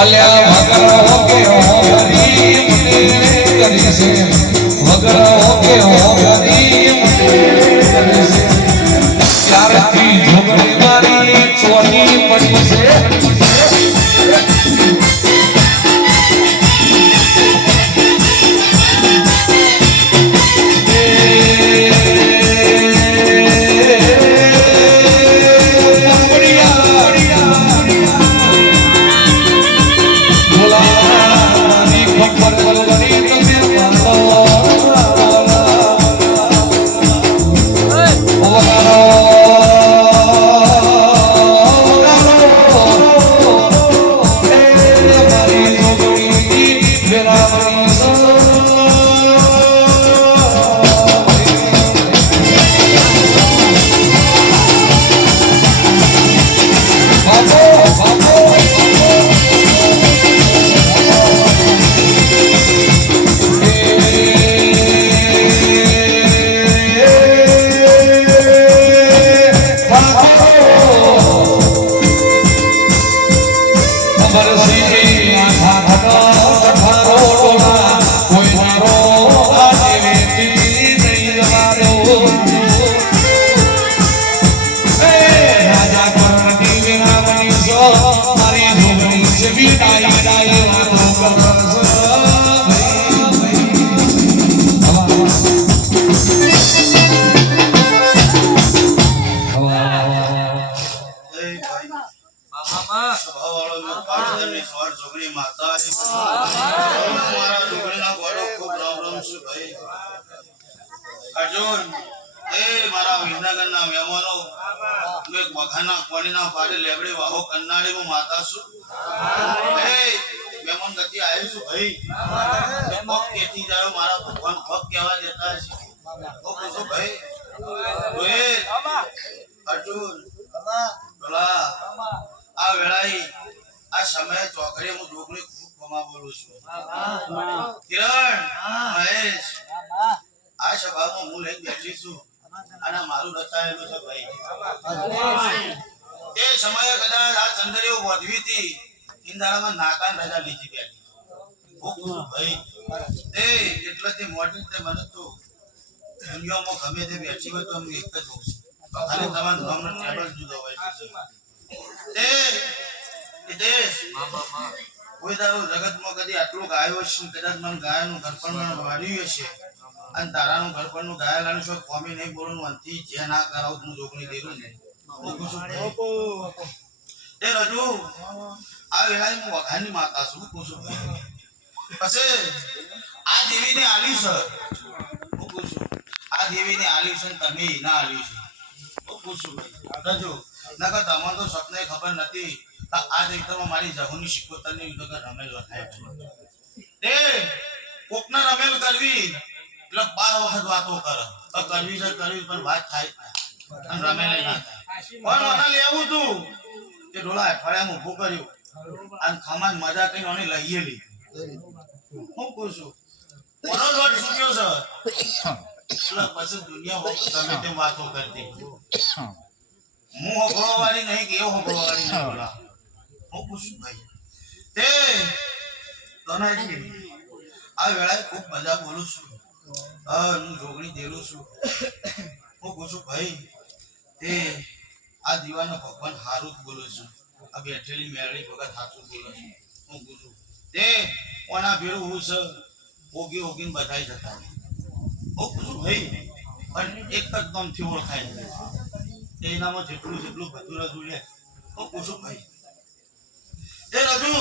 અલ્યા વગર હોકે હોરી મને કરી છે વગર હોકે હોરી મને કરી છે ત્યારથી ઝોગડી મારી ચોની પડી છે अर्जुन ए मारा विंदागणना मेहमानो मैं मखाना पानीना पाडे लेबड़ी वाहो कन्नाडी मु माता सु ए मेहमान गति आयो सु भाई भक्त केती जायो मारा भगवान भक्त केवा देता છે ओ कसो भाई ओए अर्जुन बोला आ वेळाई आ समय ચોકડી હું ઢોકળી ખૂબ કમા બોલું છું કિરણ મહેશ આ સભામાં હું લઈ બેઠી છું અને મારું રચાયેલું છે ભાઈ એ સમયે કદાચ આ ચંદ્રીઓ વધવી હતી ઇન્દાળામાં નાકાન રજા લીધી બેઠી હું ભાઈ એ એટલેથી મોટી તે મને તો દુનિયામાં ગમે તે બેઠી હોય તો હું એક જ હોઉં છું ખાલી તમારું નામનો ટેબલ જુદો હોય છે હિતેશ કોઈ તારો જગતમાં કદી આટલું ગાયો છે કદાચ મને ગાયનું ઘરપણ વાળ્યું હશે અને તારાનું ઘરપણનું ગાયેલાનું શોખ કોમી નહીં બોલવાનું અંતિ જે ના કરાવ હું જોગણી દેરું ને એ રજુ આ વેળાએ હું વખાની માતા છું પૂછું પછી આ દેવીને આલી છે હું પૂછું આ દેવીને આલી છે તમે ના આલી છે હું પૂછું રજુ નકર તમને તો સપને ખબર નથી આ જગ્યામાં મારી જહુની શિકોતરની વગર રમેલ થાય છે એ કોકના રમેલ કરવી એટલે 12 વખત વાતો કરે તો કરવી છે કરવી પણ વાત થાય અને રમેલ ના થાય પણ મને લેવું તું કે ડોલા અઠવાડિયામાં ઊભું કર્યું અને ખમાન મજા કઈ ઓને લઈએ લી હું પૂછું કોનો લોટ સુક્યો છે એટલે પછી દુનિયા તમે તેમ વાતો કરતી હું હોગળવાળી નહીં કે એવો હોગળવાળી નહીં બોલા હું પૂછું ભાઈ તે તનાજી આ વેળાએ ખૂબ મજા બોલું છું હું જોગણી દેલું છું હું પૂછું ભાઈ તે આ દીવાનો ભગવાન હારું બોલું છું આ બેઠેલી મેળવી વગર સાચું બોલું છું હું પૂછું તે કોના ભેરું હું છે ઓગી ઓગીને બધાઈ જતા હું પૂછું ભાઈ પણ એક જ નામથી ઓળખાય એનામાં જેટલું જેટલું બધું રજુ લે હું પૂછું ભાઈ એ રજુ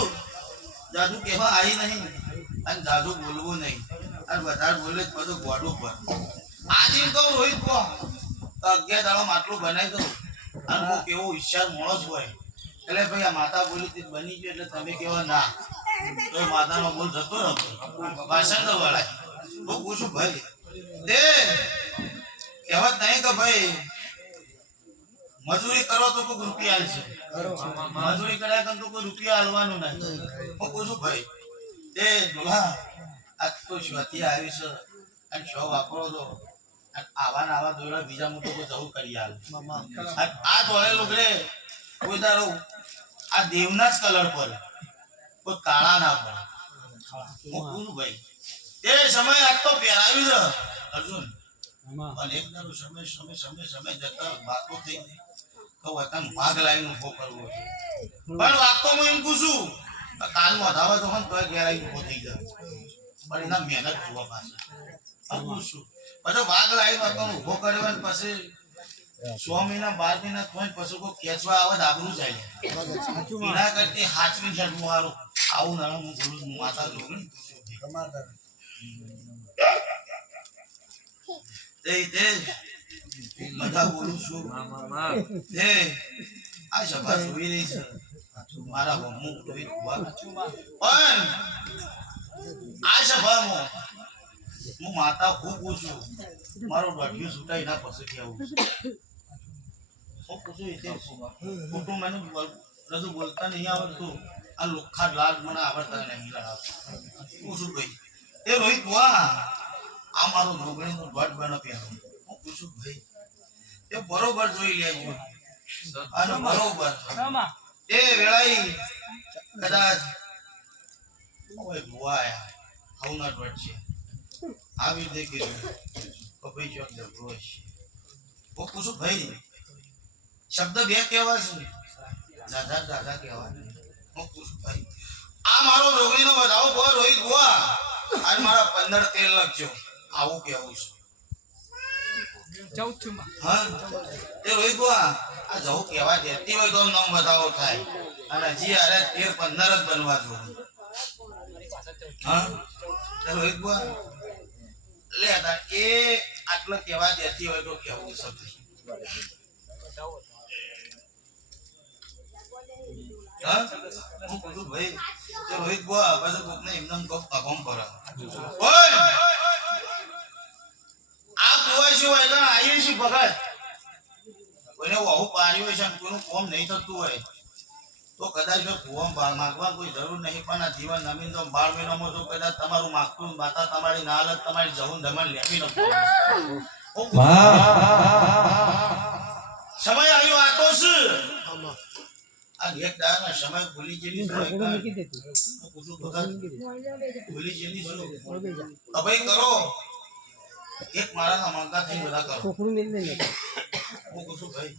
જાદુ કેવા આવી નહીં અને જાદુ બોલવું નહીં અને વધારે બોલે બધું ગોડું પર આજે કહું રોહિત કહો 11 દાડો માટલું બનાવી દઉં અને હું કેવો હોશિયાર માણસ હોય એટલે ભાઈ આ માતા બોલી તે બની ગઈ એટલે તમે કેવા ના તો માતાનો બોલ જતો રહો ભાષણ તો વાળા હું પૂછું ભાઈ તે કહેવત નહીં કે ભાઈ મજૂરી કરો તો કોઈ રૂપિયા આલશે મજૂરી કર્યા તો કોઈ રૂપિયા આલવાનું નહીં હું પૂછું ભાઈ તે ડોલા આ તો શોથી આવી છે અને શો વાપરો તો આવા ને આવા દોડા બીજા મોટો કોઈ જવું કરી આલ આ ધોળે લુગડે કોઈ દારો આ દેવના જ કલર પર કોઈ કાળા ના પડે હું કહું છું ભાઈ એ સમય આજ તો પહેરાવી દે અર્જુન અને એક દાડો સમય જતા વાતો થઈ ગઈ તો વતન ભાગ લાવીને ઉભો કરવો છે પણ વાતો હું એમ પૂછું કાલનો અધાવે તો હોય તો ઘેરાઈ ઉભો થઈ જાય પણ એના મહેનત જોવા પાછા હું પૂછું પછી ભાગ લાવીને વતન ઉભો કર્યો અને પછી 6 મહિના 12 મહિના કોઈ પછી કોઈ ખેંચવા આવે તો આબરૂ જાય એના કરતી હાચવી જડવું હારું આવું ના હું બોલું માતા જોઉં તે મજા બોલું છું તે આ સભા જોઈ રહી છે મારા મમ્મુ જોઈ પણ આ સભામાં હું માતા ખૂબ છું મારો દોઢિયો છૂટાઈ ના પછી કેવું હું પૂછું એટલે કુટુંબ મને રજૂ બોલતા નહીં આવડતું આ લોખા લાલ મને આવડતા નહીં પૂછું ભાઈ એ રોહિત વાહ આ મારો નોકરીનો દોઢ બનો પહેરો હું પૂછું ભાઈ એ બરોબર જોઈ લેજો અને બરોબર એ વેળાઈ કદાચ ઓય ભુઆયા આવના દોઢ છે આવી દે કે ભાઈ જો દરોશ હું પૂછું ભાઈ શબ્દ બે કેવા છે દાદા કેવા હું પૂછું ભાઈ આ મારો રોગણીનો વધાવો પર રોહિત ભુઆ અને મારા 15 તેલ લખજો આવું કેવું છે જાઉં છું હા એ રોહિત ભુઆ આ જવું કેવા દેતી હોય તો નામ વધાવો થાય અને જી અરે 13 15 જ બનવા જોઈએ હા એ રોહિત ભુઆ લે હતા એ આટલો કેવા દેતી હોય તો કેવું શબ્દ હા હું પૂછું ભાઈ તે રોહિત બુઆ પછી કોકને એમનેમ કોક પાકોમ કરે ઓય આ કુવાસી હોય કાં આયે છે ભગત કોઈને વાહુ પાડ્યું છે કોઈનું કોમ નહીં થતું હોય તો કદાચ કુવામ માગવા કોઈ જરૂર નહીં પણ આ જીવન નમીન તો 12 મહિનામાં તો કદાચ તમારું માગતું માતા તમારી ના હાલત તમારી જવું ધમણ લેવી ન સમય આવ્યો આ તો છે આ એક દાના સમય ભૂલી જેલી પૂછું ભૂલી જેલી શું અભય કરો એક મારા માંગા થઈ બધા કરો હું પૂછું ભાઈ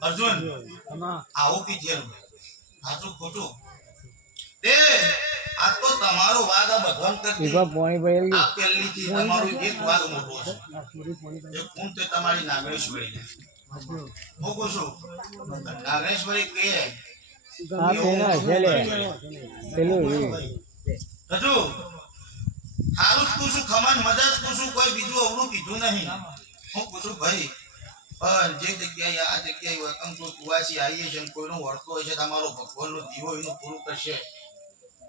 અર્જુન આવું કીધેલ સાચું ખોટું તે આ તો તમારો વાગ આ ભગવાન કરતી આ પહેલીથી તમારો એક વાગ મોટો છે એ કોણ તે તમારી નાગેશ્વરી છે હું પૂછું નાગેશ્વરી કે કોઈ બીજું અવળું કીધું નહીં હું પૂછું ભાઈ પણ જે જગ્યાએ આ જગ્યાએ વતન તો કુવાસી આવીએ છે કોઈનો વળતો હશે તમારો ભગવાનનો દીવો એનું પૂરું કરશે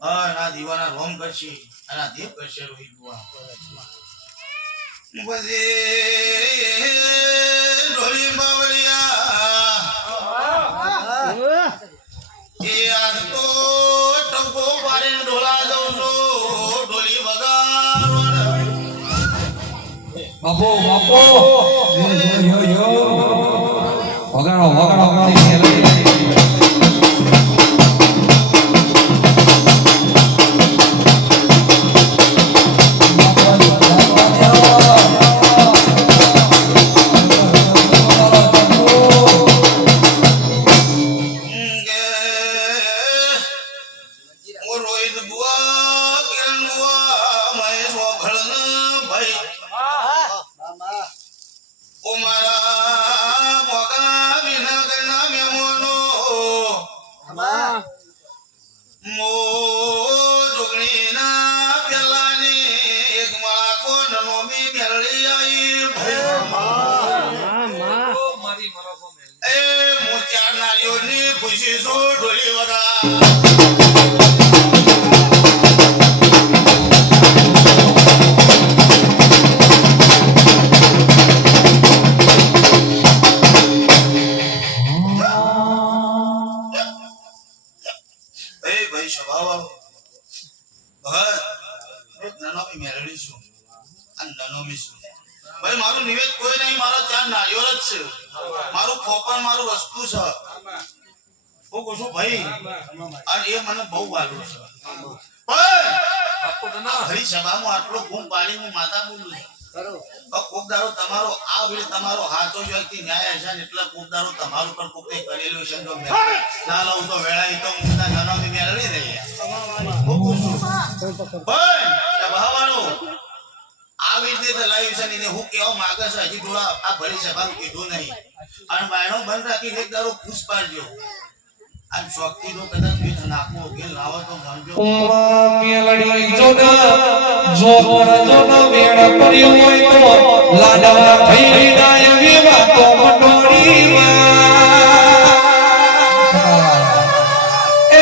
અને આ દીવાના રોમ કરશે અને આ દીપ કરશે રોહિત બુઆ પછી ઢોલી બાવળિયા એ આજ તો ટંકો પાડીને ઢોલા જાઉં છું ઢોલી વગાડવા બાપો યો વગાડો ખુશી સો ઢોલી વગા ભાઈ સ્વભાવ ભગત નાનો બી મેળવી છું અને નાનો બી છું ભાઈ મારું નિવેદ કોઈ નહીં મારો ત્યાં નારિયેળ જ છે મારું ખોપણ મારું વસ્તુ છે હું કહું છું ભાઈ અને એ મને બહુ વાલું છે પણ આ ઘડી સભામાં આટલો બૂમ પાડી હું માતા બોલું છું. કોક દાડો તમારો આ વીર તમારો હાથો જો એકથી ન્યાય હશે ને એટલે કોક દાડો તમારું પણ કોકે કરેલું છે તો ના લઉં તો વેળાઈ તો મોટા નાનાની મેળવી દઈએ. હું કહું છું. પણ સભાવાળો આ રીતે ચલાવ્યું છે ને હું કેવા માંગે છે હજી થોડા આ ભરી સભાનું કીધું નહીં અને બાયણો બંધ રાખીને એક દાડો પૂછ પાડજો. આ શોખથી નો કદાચ ભેદ નાખો કે લાવો તો માનજો. મેલડી જોના વેણ પડ્યો હોય તો લાડવા થઈ જાય વિવા તો મંડોળીમાં એ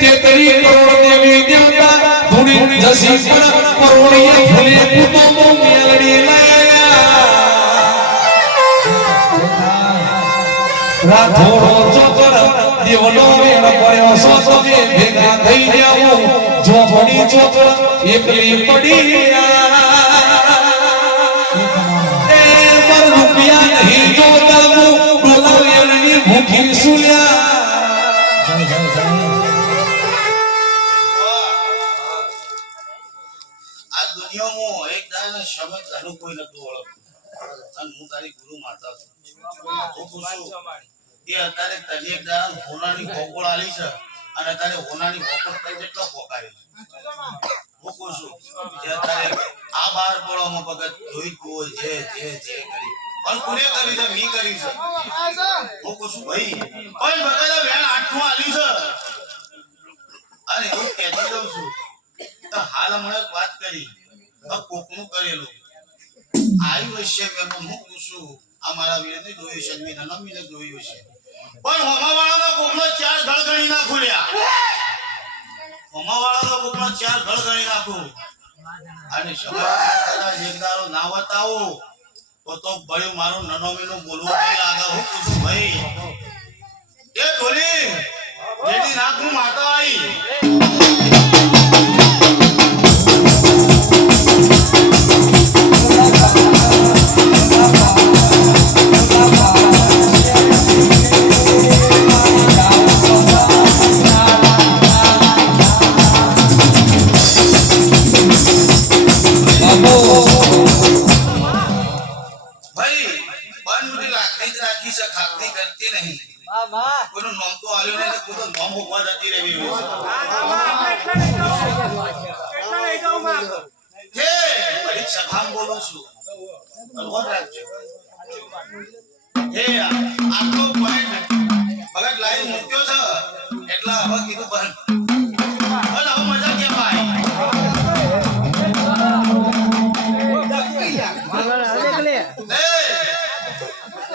33 કરોડ દેવી દેવતા ધૂણી જસી પણ પરોળીએ ભૂલે કુટુંબો મેલડી લાયા રાધોડો ચોકર દેવનો વેણ પડ્યો સો તમે ભેગા થઈ જાઓ જોગણી ચોકર એકલી પડી એ મર રૂપિયા નહીં જોતા હું ડોલાવેલની ભૂખી સુલ્યા આ દુનિયામાં એક દાડે શબ્દ ઘણું કોઈ નતું ઓળખતું અને હું તારી ગુરુ માતા છું. હું પૂછું એ અત્યારે તને એક દાડા હોનાની કોકોળ આલી છે અને તારે હોનાની કોકોળ પર જેટલો પોકારે છે. હું કહું છું જે અત્યારે આ બાર પડવામાં ભગત જોઈ કોઈ જે કરી પણ કોને કરી છે મી કરી છે. હું કહું છું ભાઈ પણ ભગત વેણ આઠમું આલ્યું છે અને હું કહેતી જાઉં છું તો હાલ હમણાં એક વાત કરી કોકનું કરેલું આવ્યું હશે મેં હું પૂછું આ મારા વીરને જોયું છે મેં નાના મીને જોયું છે પણ હોમાવાળાનો કોકનો ચાર ગળ ગણી ના ખોલ્યા. હોમાવાળાનો કોકનો ચાર ગળ ગણી નાખું અને સભા એકદારો ના બતાવો તો બળ્યું મારું નાનો મીનું બોલવું નહીં લાગે. હું પૂછું ભાઈ એ ઢોલી જેથી નાખું માતા આવી કોઈનું નામ તો આલ્યો નહીં તો કોઈ નામ હોવા જતી રહેવી છે. સભામાં બોલું છું બરોબર રાખજો. હે આટલો પોઈન્ટ ભગત લાઈન મૂક્યો છે એટલે હવે કીધું બંધ પણ હવે મજા કેમ આવી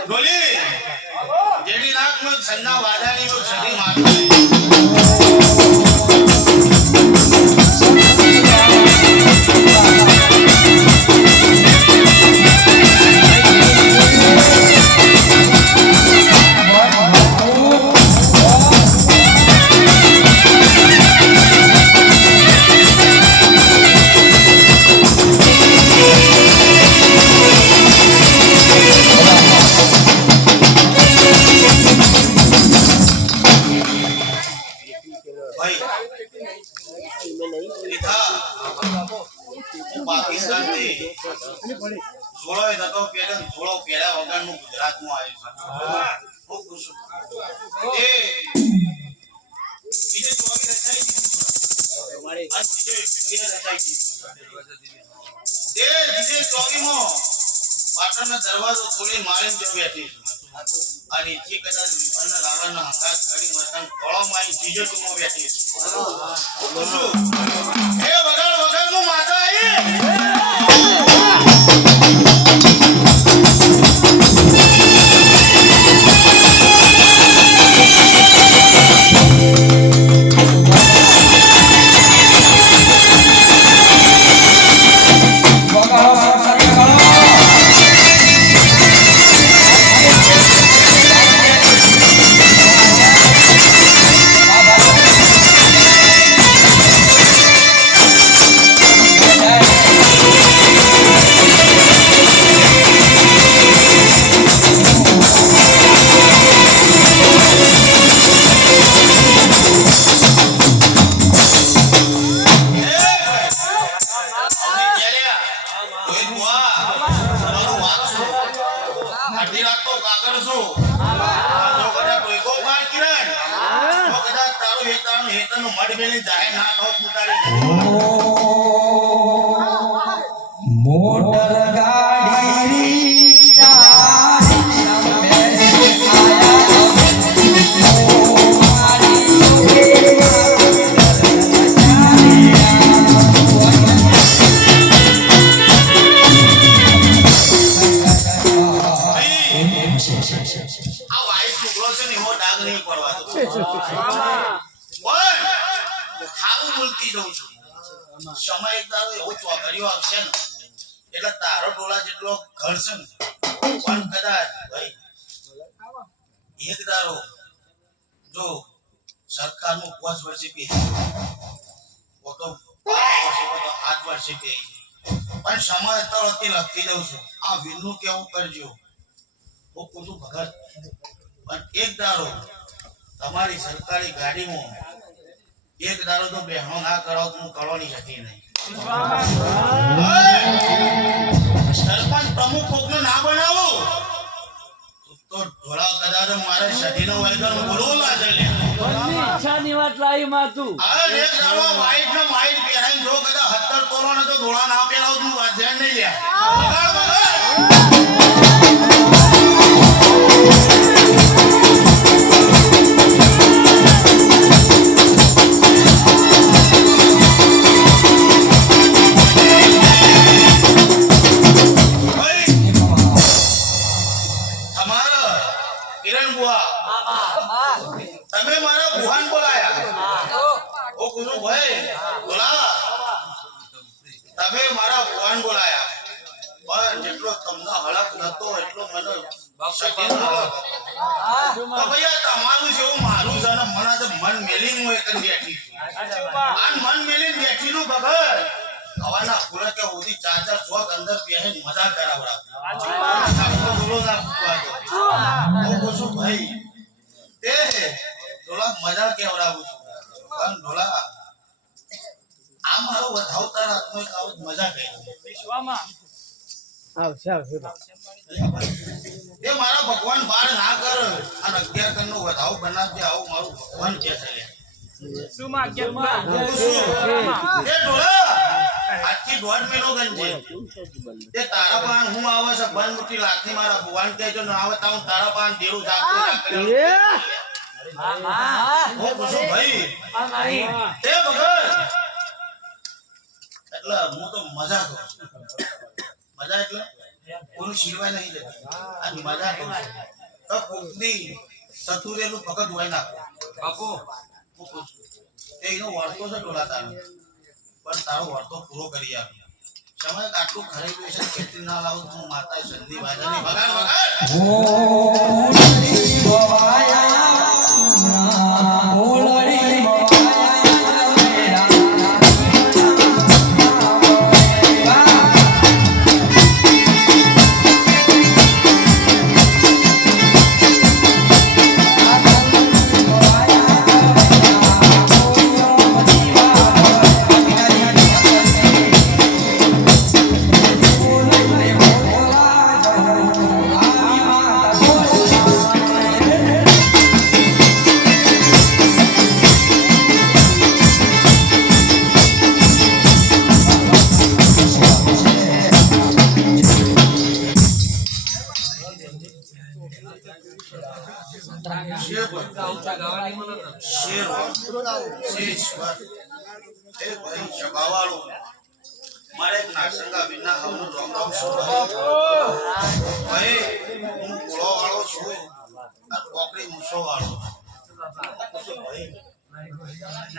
ડોલી જેડી નાક માં સન્ના વાદાની નો છડી મારતો પાકિસ્તાન થી જોડો થતો પેલા જોડો પેલા વગરનું ગુજરાતમાં આવ્યું છે. હું પૂછું એ બીજે ચોવી રચાઈ દીધું આ બીજે રચાઈ દીધું એ બીજે ચોવીમાં પાટણનો દરવાજો તોડી મારીને જો બેઠી અને જે કદાચ વિભાના રાવણના હંકાત કરી વતન કોળોમાં બીજે તુમો બેઠી એ વગરનું માતા નેતરનો મઢ મેલી જાય ના ઠોક મુટાડી મોટર ગાડી રિક્ષા રિક્ષા બેસી આ વાઈટ લુગડો છે ને એવો ડાઘ નહીં પડવા દો ઓય ખાવું બોલતી જઉં છું સમય એક દાડો એવો ચોઘડિયો આવશે ને એટલે તારો ટોળા જેટલો ઘર છે ને પણ કદાચ ભાઈ એક દાડો જો સરકારનું 5 વર્ષે પે તો 5 વર્ષે તો 8 વર્ષે પે પણ સમય તરફથી લખી દઉં છું આ વીરનું કેવું કરજો હું કુછું ભગત પણ એક દાડો તમારી સરકારી ગાડીમાં એક દાડો તો બહેનો ના કરાવ તો હું કરવાની હતી નહીં સરપંચ પ્રમુખ કોકનો ના બનાવો તો ઢોળા કદાચ મારે સધીનો વૈગણ બોલવો લાગે લે ઈચ્છાની વાત લાવી માં તું આ એક દાડો વાઈટ ને વાઈટ પહેરાઈને જો કદાચ 70 તોલાનો તો ધોળા ના પહેરાવ તું વાજણ નહીં લે બગાડ બગાડ તમે મારા બુહાન બોલાયા ઓ ગુરુ ભાઈ બોલા તમે મારા બુહાન બોલાયા પણ જેટલો તમને હળક નતો એટલો મને સતીનો હળક હતો તો ભૈયા તમારું જેવું મારું છે ને મને તો મન મેલીને હું એક બેઠી છું આ મન મેલીને બેઠી નું ભગત હવાના પૂરા કે ઓધી 4-4 ચોક અંદર બેહીને મજા કરાવડા બોલો ના પૂછવા દો ઓ ગુરુ ભાઈ તે ઢોલા મજા કેવડાવું છું પણ ઢોલા આ મારો વધાવતા રાતનો એક આવું મજા કે વિશ્વમાં આવશે એ મારા ભગવાન બાર ના કર અને 11 કનનો વધાવ બનાવજે આવું મારું ભગવાન કે છે શું માં કે માં એ ઢોલા આજથી 1.5 મહિનો ગંજે તે તારા પાન હું આવે છે બંધ મુઠી લાખની મારા ભગવાન કહેજો ન આવે તો હું તારા પાન દેરું જાગતો ના કર્યો ઓ કુસુમ ભાઈ એ ભગત એટલે હું તો મજા કરું મજા એટલે કોનું શીરવાય નહીં જતી અને મજા કરું તો કોકની સતુરેલું ભગત હોય ના બાપુ એ એનો વર્તો છે ટોલા તારો પણ તારો વર્તો પૂરો કરી આપ સમય આટલું ખરેખર છે કેટલી ના લાવું તું માતા સંધી વાજાની ભગાડ મારે એક નાગસંગા વિના હવનું રોમ રોમ છું ભાઈ હું કોળો વાળો છું અને કોકડી મૂછો વાળો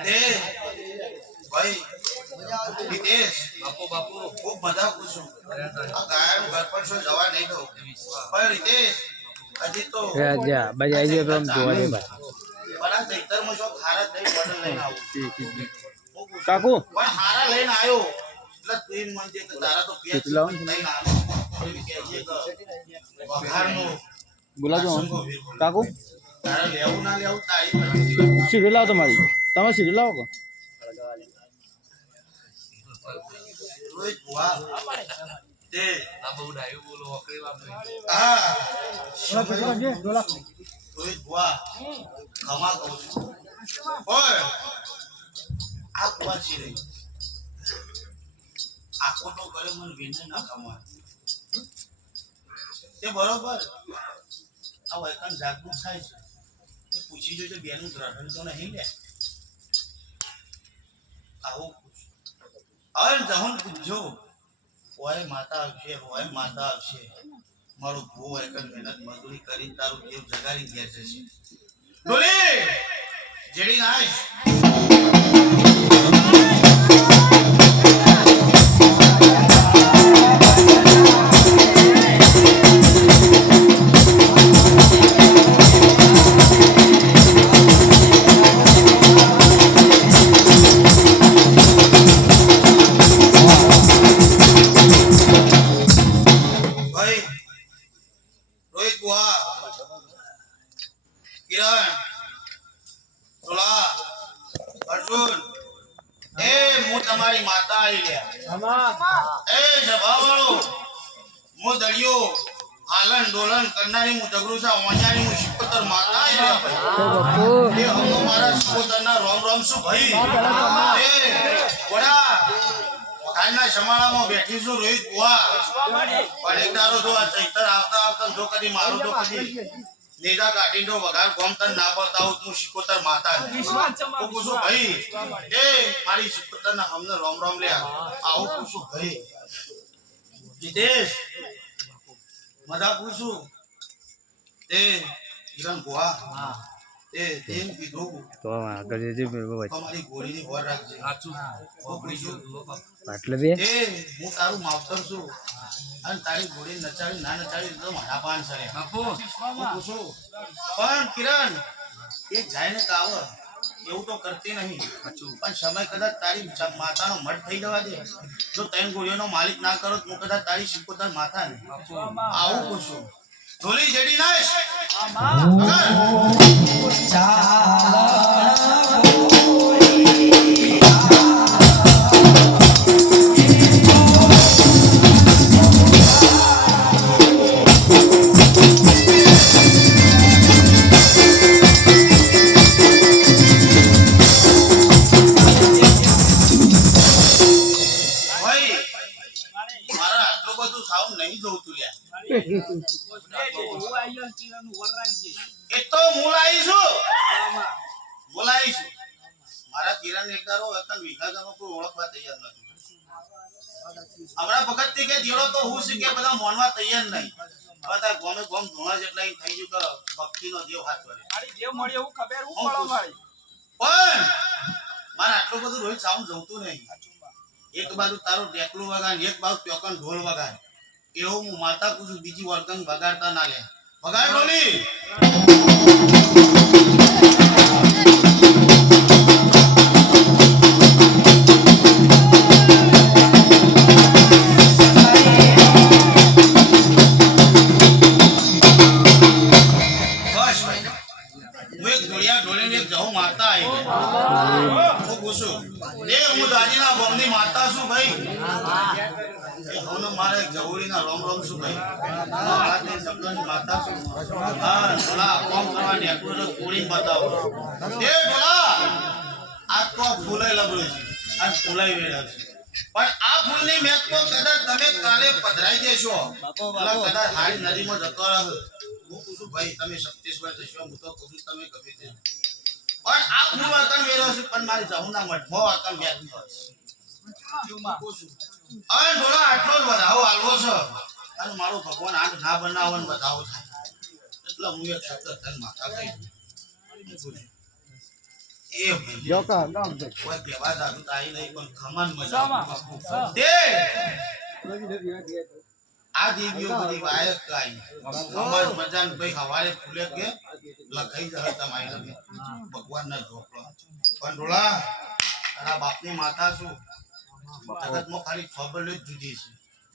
તે ભાઈ વિદેશ બાપુ ખૂબ મજા પૂછું આ ગાયનું ઘર પર શું જવા નહીં દઉં પણ રીતેશ હજી તો બજાઈ જો તો જોવાની પણ આ ચૈતરમાં જો ખારા દહીં બોટલ લઈને આવું કાકુ પણ હારા લઈને આવ્યો એટલે તું એમ માનજે કે તારા તો પેટ લઈને આવ્યો વઘારનો બોલાજો કાકુ તારા લેવું ના લેવું તારી સીડી લાવો તમારી તમે સીડી લાવો કો રોહિત બુઆ તે આ બહુ ડાયો બોલો વકરી વાતો હા રોહિત બુઆ ખમા કહું છું ઓય અપાસી રહી આખો તો કરે મને વિને ના કમાય તે બરોબર આ વૈકન જાગૃત થાય છે તે પૂછી જોજો બેનું ગ્રહણ તો નહીં લે આવું હવે જહન પૂછજો ઓય માતા આવશે મારો ભૂ વૈકન મહેનત મજૂરી કરી તારું દેવ જગારી ગયા છે ડોલી જેડી નાઈશ ડોલન કરનારી હું જગરુસા ઓજાની હું શિકોતર માતા આઈ ભાઈ એ હમો મારા શિકોતરના રોમ રોમ શું ભાઈ એ વડા આજના સમાળામાં બેઠી છું રોહિત બુઆ પણ એક દારો જો આ ચૈતર આવતા જો કદી મારું તો કદી નેજા કાઢી દો વગાર ગોમ તન ના બતાવું હું શિકોતર માતા તો પૂછું ભાઈ એ મારી શિકોતરના હમને રોમ રોમ લે આવું પૂછું ભાઈ જીતેશ મજા પૂછું એ કિરણ બુઆ એ તેમ કીધું તો આગળ જે તમારી ગોળીની ઓર રાખજે સાચું એટલે બે એ હું તારું માવતર છું અને તારી ગોળી નચાડી ના નચાડી તો મારા પાન સરે બાપુ હું પૂછું પણ કિરણ એ જાય ને કાવ એવું તો કરતી નહીં પણ સમય કદાચ તારી માતાનો મઠ થઈ જવા દે જો ત્રણ ગોળીઓનો માલિક ના કરો તો કદાચ તારી શિકોતર માતા ને આવું પૂછું ઢોલી જેડી નાઈશ એ તો બોલાઈશું મારા કિરણ એકદારો હતા વિઘાગનો કોઈ ઓળખવા તૈયાર નથી આપણા ભગત થી કે દેડો તો હું છે કે બધા મોનવા તૈયાર નહીં બધા ગોમે ગોમ ધોણા જેટલા થઈ ગયું કરો ભક્તિનો દેવ હાથ વળે મારી દેવ મળી એવું ખબર હું પડો મારી પણ મારા આટલું બધું રોજ સાઉન્ડ જવતું નહીં એક બાજુ તારો ઢેકલું વગાડ એક બાજુ પ્યોકન ઢોલ વગાડ એવું હું માતા પૂછું બીજી વર્તન વગાડતા ના લે વગાડ બોલી માતા શું ભાઈ મારે જવળીના રોમ રોમ શું ભાઈ માતા શું હા થોડા કોમ કરવાની એકલો કોળી બતાવો એ બોલા આ તો ફૂલાઈ લબડ્યો છે આ ફૂલાઈ વેડા છે પણ આ ફૂલની મેચ તો કદાચ તમે કાલે પધરાઈ દેશો કદાચ હારી નદીમાં જતો રહે હું પૂછું ભાઈ તમે શક્તિશ્વર થશો હું તો પૂછું તમે ગમે તે પણ આ ફૂલ વાતન વેરો છે પણ મારી જહુના મઠમો વાતન વ્યાજ હવે થોડા આટલો જ વધાવો આલવો છે અને મારો ભગવાન આંખ ના બનાવવાનો વધાવો થાય એટલે હું એક શબ્દ ધન માતા કહી એ જોકા ગામ દે કોઈ કહેવા જાતું તાઈ નહીં પણ ખમન મજા દે આ દેવીઓ બધી વાયક કાઈ ખમન મજાન ભાઈ હવારે ફૂલે કે લખાઈ જશે તમારી ભગવાનના ઝોપડો પણ ડોળા તારા બાપની માતા છું જગતમાં ખાલી ખબર જ જુદી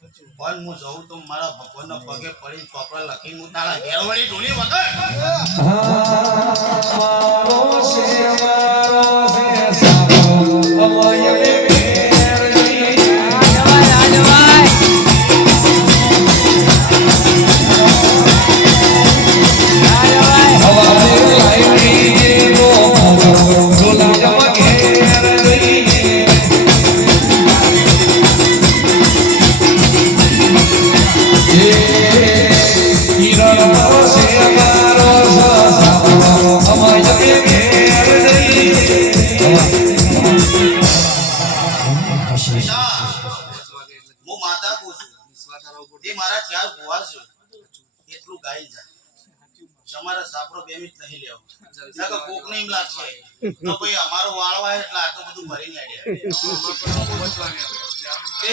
છે પણ હું જઉં તો મારા ભગવાનના પગે પડી ચોપડા લખીને હું તારા ઘેર વળી ઢોલી વગર Yeah. તે મારા ચાર ભુવા છે એટલું ગાઈ જા તમારા સાપરો 2 મિનિટ નહીં લેવો નકર કોક ને એમ લાગશે તો ભાઈ અમારો વાળો આવે એટલે આ તો બધું ભરીને આડ્યા એ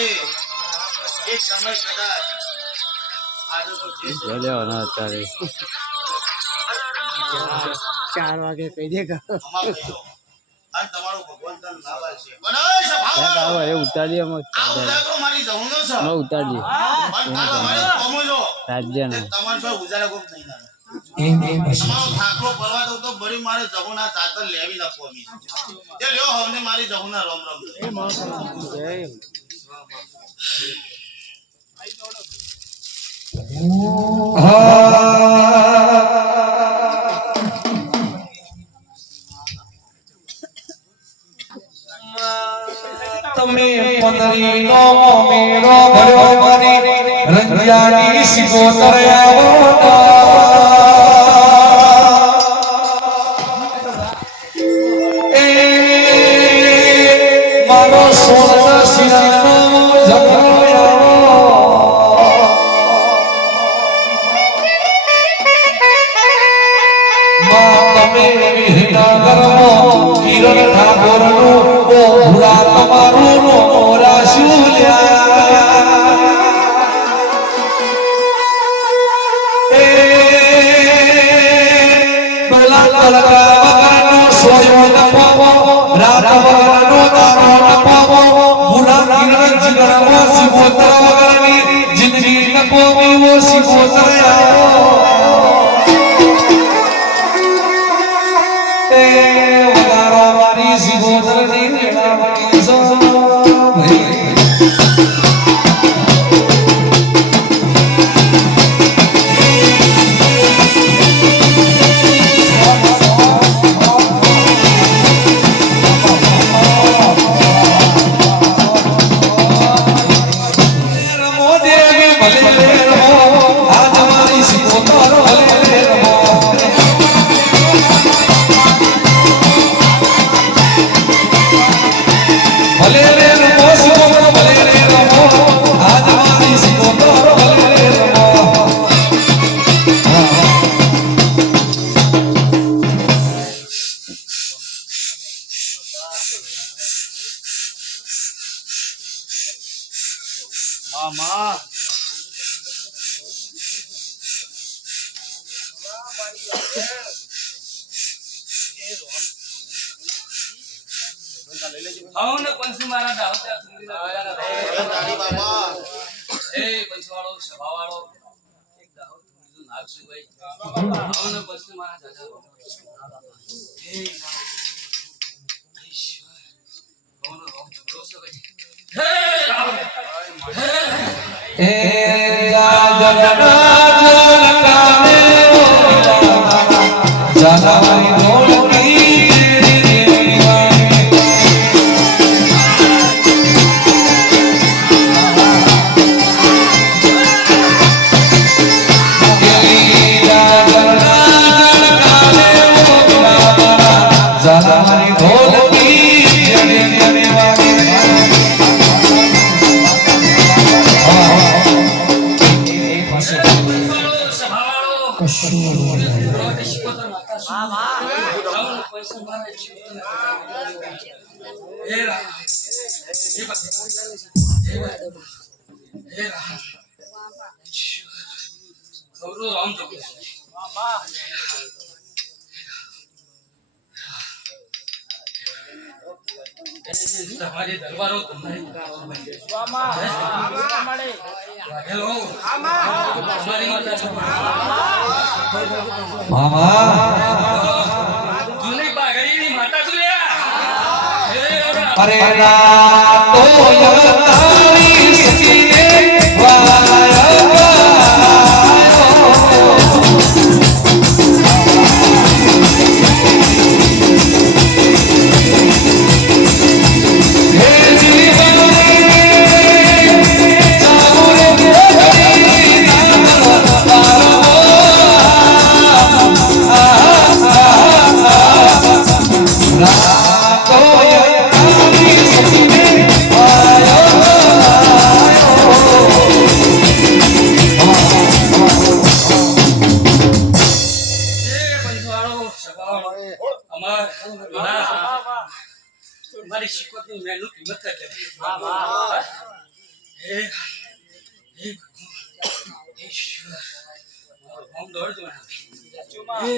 એક સમય કદાચ આજો તો જે છે લેવાના અત્યારે 4 વાગે કહી દે અમાર કહીઓ અને તમારો ભગવાન તન લાવા છે ગણેશ ભાવ એ ઉતારી અમે આ ઉજાગરો મારી જવું નો છે ઉતારી પણ કાલ અમારે કોમો જો રાજ્યનો તમાર સો ઉજાગરો કોમ નહીં ના તમારો ઠાકરો પરવા દઉં તો બરી મારે જહુના ચાતર લેવી નાખો અમે તે લ્યો હવને મારી જહુના રામ રામ તમે પંદરી નો મેરો ભર્યો મારી રંગિયાની સિકોતર આવો એ મારો સોના સિરાનો ઝઘડો આવો માં તમે વિહના કરમો કિરણ ઠાકોરનું ઓ ભૂરા તમારું નો મોરા શુલ્યા એ બલા તલકા વગરનો સોયો ન પાવો રાત વગરનો તારો ન પાવો ભૂરા કિરણ જીગરમાં સિકોતર વગરની જિંદગી ન પાવી ઓ સિકોતર આવો એ વગારો મારી સિકોતર ની વેળાવણી સો ભાઈ રમો દેવી ભલે રમો આજ મારી સિકોતર ભલે રમો ભલે રે રમો સિકોતર ભલે રે રમો આજ મારી સિકોતર ભલે રે રમો મામા આવને પંછી મારા દાવતા સુંદરીના તારી બાબા એ પંચવાળો સભાવાળો એક દાવ સુંદરીનું નાગસુ ભાઈ આવને પંછી મારા દાદા એ આવનો રોમ ઝઘડો છે ભાઈ એ જાગના જનકાને જાનારી ઢોલકી જાનારી ઢોલકી જડે જડે વાગે તમારી દરબારો તમારી હેલો તમારી મામા જૂની પાઘડીની માતા સુર્યા અરે રાતો યતારી સકીને વાયા રાતો યતારી સકીને વાયા મારી શિકોતની મહેનત કિંમત કરજે. હે ઈશ્વર ઓમ દોડ જો હે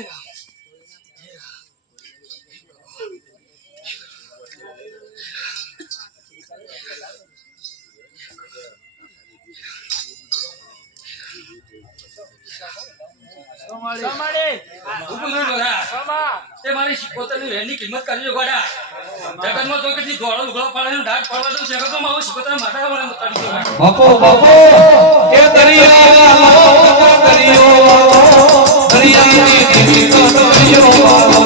તે મારી શિકોતરની વેરની કિંમત કરજો ગોડા. જગતમાં તો કેટલી દોડો ઉઘડો પડે ને ડાક પડવા દઉં જગતમાં મારું શિકોતર માથા મને તડી ગયો. બાપો બાપો એ દરિયા વાલો દરિયાની દેવી તો દરિયો વાલો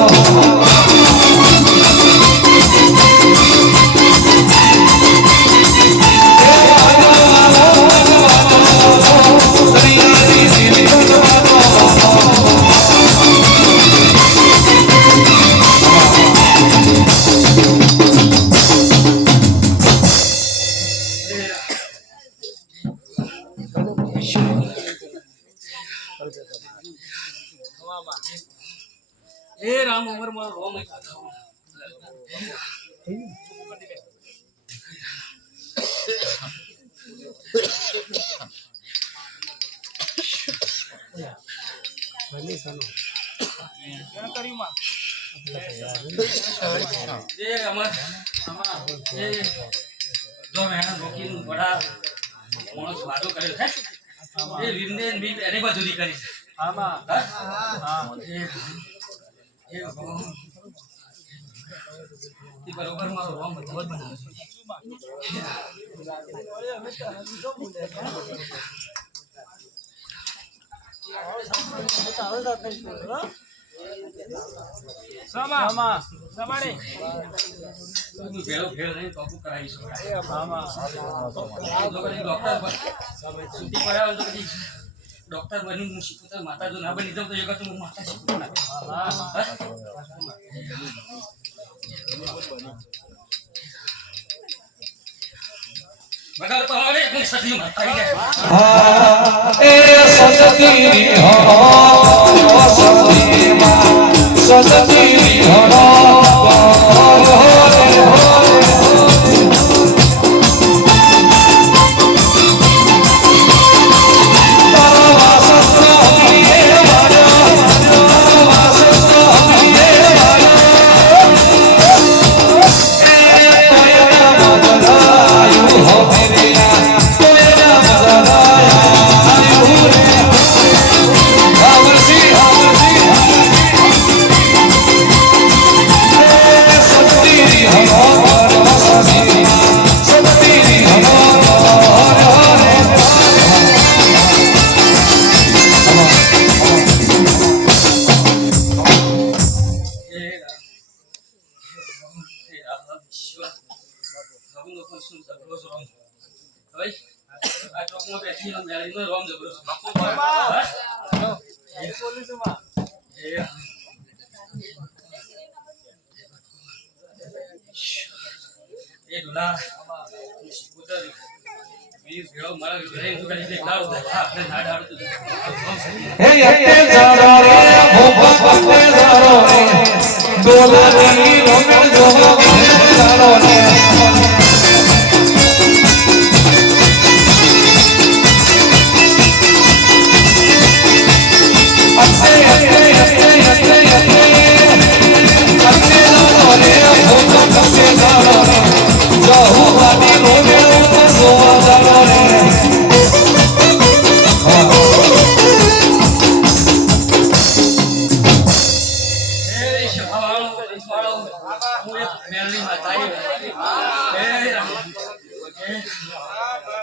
હે રામ ઉમર માં રોમ વાદો કર્યો છે એ વીરને વીર એની બાજુથી કરી છે. આમાં બરોબર મારો રોમ બધો જ બનાવે ભેળો ભેળ નહીં કાબુ કરાવી શકાય. ડોક્ટર બની હું શીખું માતા જો ના બની જાઉં તો એક હું માતા શીખું બગાડ તો હવે એક સતી માતા આવી જાય. એ સતી હો સતી માં સતી હો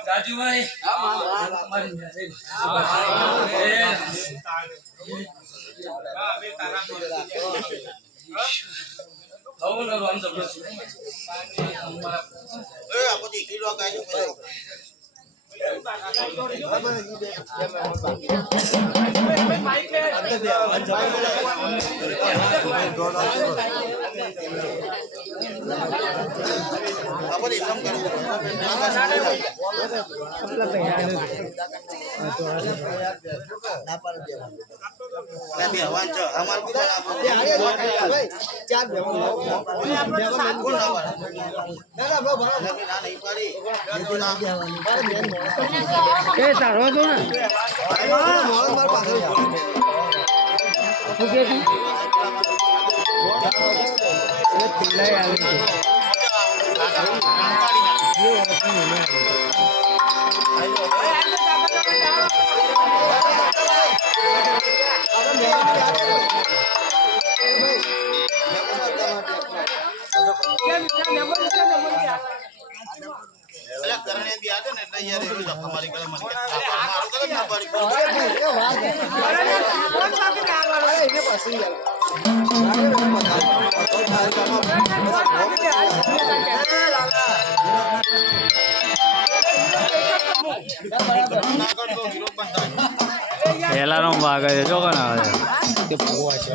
રાજુભાઈ આપણે એકદમ કરવું એ તારવા દો ને શું કે છે? એ તિલાઈ આવી છે. કરણે બી આવે ને એટલે યાર એવું જ અમારી ઘરે મને ના પાડી પહેલાનો ભાગ છે જો કોણ આવે છે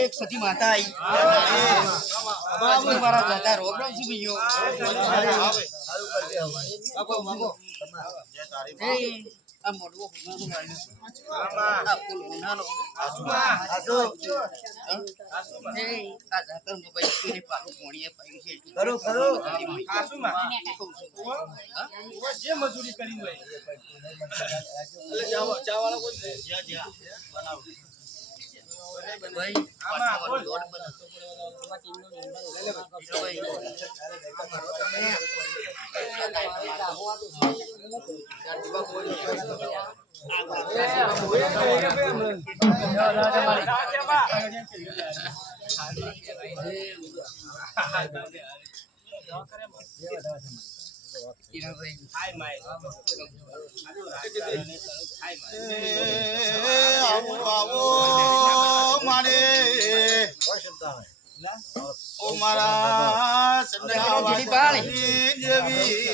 એક સતી માતા આવી મારા દાદા રોગ રોગ શું ગયો આ મોડવો આ ફૂલ ઉનાનો આ જાતર મોબાઈલ કોઈને પાલું કોણીએ પાઈ છે કરો કરો આસુમાં જે મજૂરી કરી હોય એટલે ચા વાળો કોણ છે જ્યાં જ્યાં બનાવો ભાઈ આમાં લોડ બનાવો લે ભાઈ ઓ મારા સંદેશા જેવી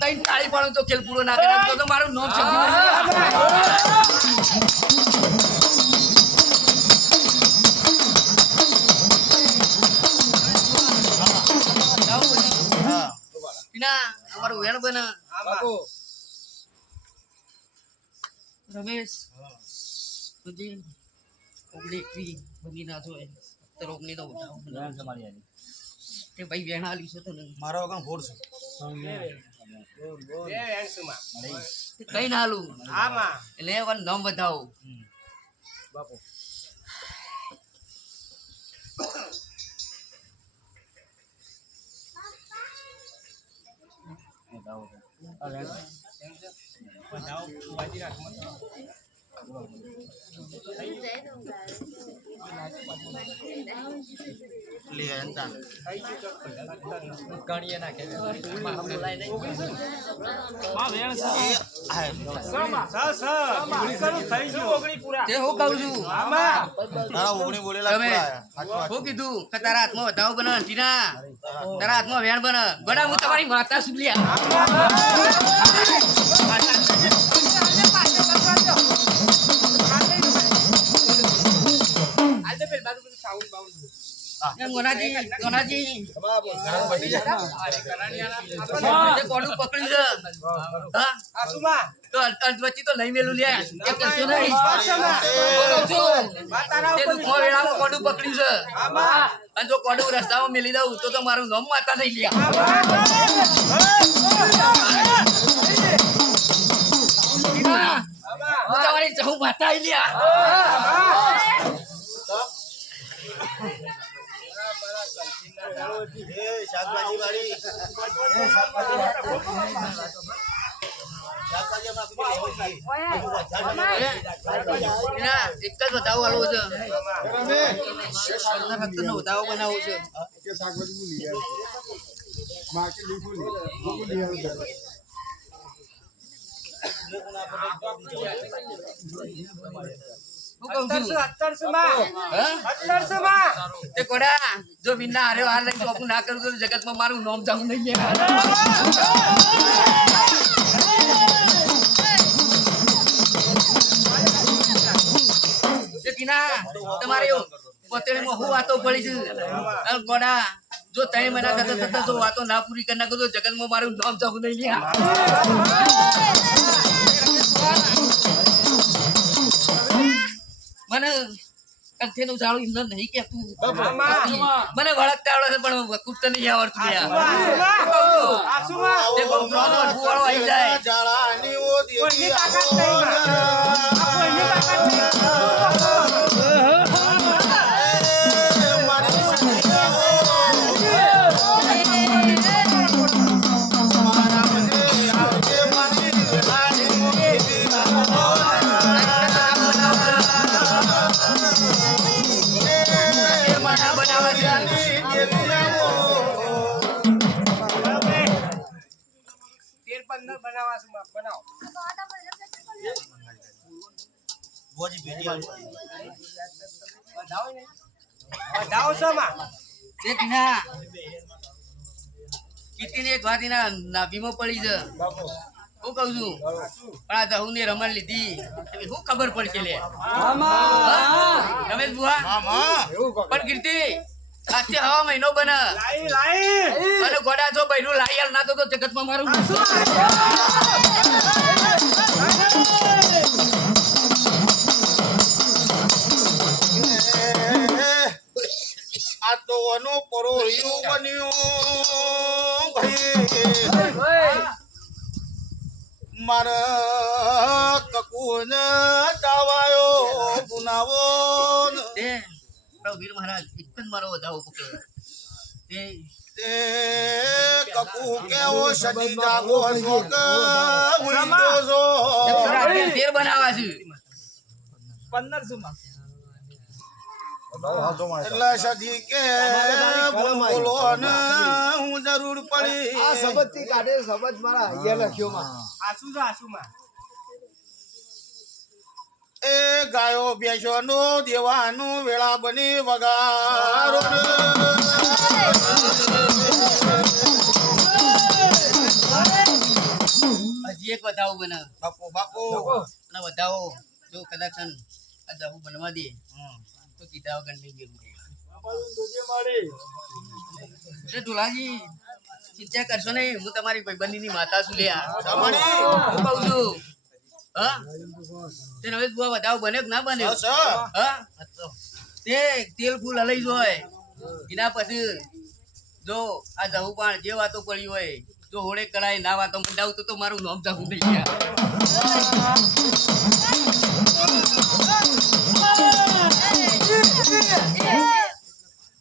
તાળી પણ તો ખેલ પૂરો ના કરે તો મારું નામ છે અમારું વેણ બને રમેશ બધી ઓગણી બની ના જોય તો રોગની તો તે ભાઈ વેણ આલી છે તો મારા વગર ફોડ છે બે વેણસમાં. કઈ ના આલું આમાં. એટલે એ વાર નામ બતાવો બાપુ. તે હું કહું છું તમે હું કીધું કે તારા હાથમાં વધાવો બને ટીના તારા હાથમાં વેણ બને ગોડા હું તમારી માતા સુલિયા ગોનાજી કોનું પકડ્યું છે હા તો વચ્ચે તો નહીં મેલું લે એ કશું નહીં કોડું પકડ્યું છે અને જો કોડું રસ્તામાં મેલી દઉં તો મારું નામ માતા નહીં લ્યા હું તમારી જવું માતા લ્યા શાકભાજી વાળી એક જ વધાવો વાળો છે વધાવો બનાવવો છે જો વિના હારે હાર લઈ તો ના કરું તો જગત માં મારું નામ જાવું નહીં તમારે પોતેડીમાં હું વાતો પડી છે ગોડા જો 3 મહિના થતા જો વાતો ના પૂરી કરી નાખો તો જગત માં મારું નામ જાવું નહીં મને કંઠેનું જાળું એમને નહીં કેતું મને વળગતા આવડે પણ કૂદતા નહીં આવડતું આવી જાય નાભીમાં પડી છે હું કઉ છું પણ આ દહુ ની રમણ લીધી શું ખબર પડશે લે રમેશ બુઆ પણ કીર્તિ આજથી હવા મહિનો બને અને ગોડા જો બૈરું લાઈ ના તો જગત માં મારું આ તો અનો પરોળિયું બન્યું ભાઈ મારા કકુન દાવાયો ગુનાવો વીર મહારાજ એક જ મારો વધાવો પકડ્યો તે કકુ કેવો સદી જાગો શોક ઉઈતો જો તેર બનાવા છે 1500 માં એટલે સદી કે બોલો ને હું જરૂર પડી આ સબતથી કાઢે સબત મારા અહીંયા લખ્યો માં આસુમાં એ ગાયો બેસો નો દેવાનું વેળા બની વગારો હજી એક વધાવો બને બાપુ બાપુ અને વધાવો જો કદાચ આ જવું બનવા દે તો કીધા વગર નહીં ગયેલું એટલે ઢોલાજી ચિંતા કરશો નહીં હું તમારી ભાઈબંધીની માતા છું લ્યા હું કહું છું હા તે રમેશ બુઆ વધાવો બને કે ના બને હા તે તેલ ફૂલ હલાઈ હોય એના પછી જો આ જવું પણ જે વાતો પડી હોય તો હોળે કળાએ ના વાતો મંડાવું તો મારું નામ જાગું થઈ ગયા.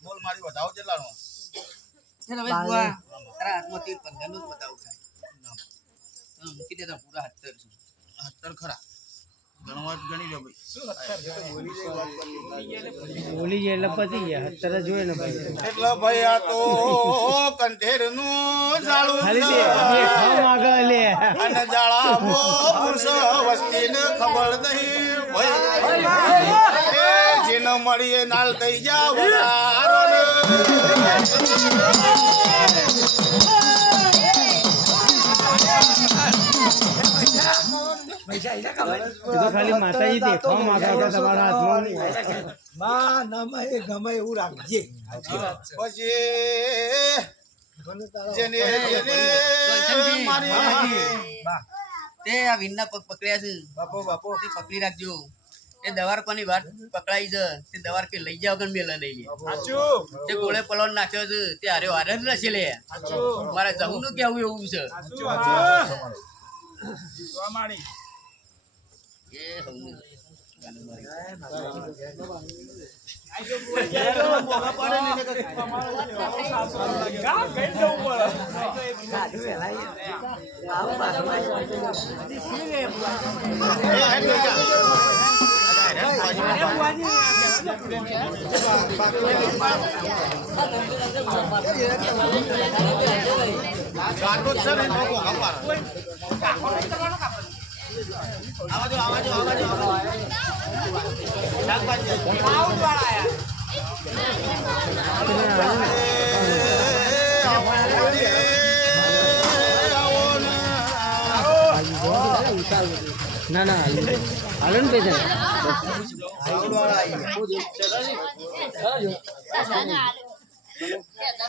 બોલ મારી વધાવો કેટલાનો ચાલ હવે બુઆ, તારા હાથમાં તીર 15 નું જ બતાવું થાય. મૂકી દે તો પૂરા 70 છે. 70 ખરા ગણવા ગણી લો ભાઈ. બોલી જાય એટલે પતી ગયા અત્યારે જોઈએ ને ભાઈ એટલે ભાઈ આ તો કંઠેરનું જાળું ખાલી છે. દેખાવ આગળ લે અને જાળા પુરુષ વસ્તીને ખબર નહીં ભાઈ. એ જેને મળીએ નાલ થઈ જાવ એ તો ખાલી માતાજી દેખાવ માંગે કે તમારા હાથમાં નહીં. માં નામાં એ ગમે એવું રાખજે પછી જેને જેને મારી તે આ વિનના પગ પકડ્યા છે બાપો બાપો તે પકડી રાખજો. એ દવાર કોની વાત પકડાઈ છે તે દવાર કે લઈ જાવ કે મેલા લઈ લે. તે ગોળે પલોન નાખ્યો છે તે હારે હારે જ રહેશે લે. મારે જવું નું કેવું એવું છે. એ હવનું. ના ના હાલો ને પૈસા